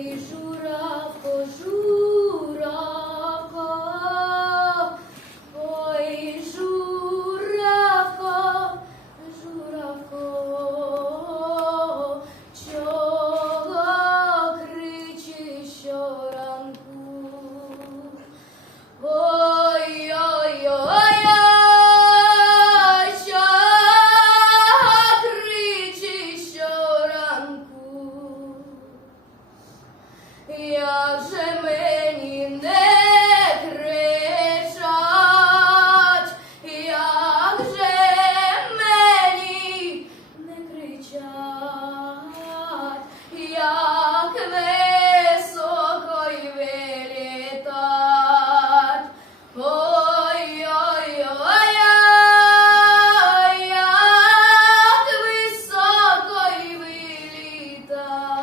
Ой, журавко, журавко, я же мені не кричать, як же мені не кричать, як високо й. Ой, ой, ой, ой, високо й вилітать.